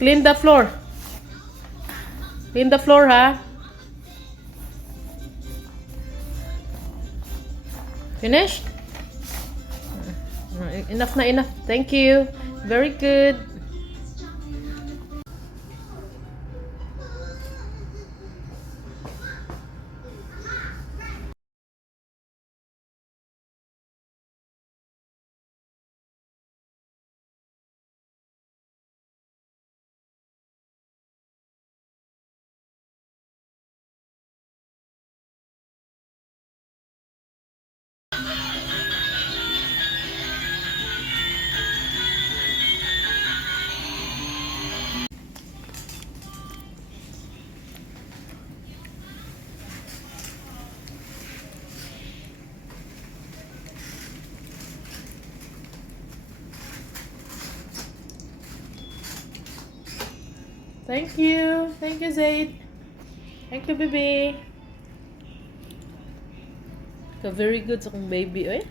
clean the floor. Clean the floor, ha? Finished? Enough na, enough. Thank you. Very good. Thank you. Thank you, Zaid. Thank you, baby. Ka very good sa kong baby, oy.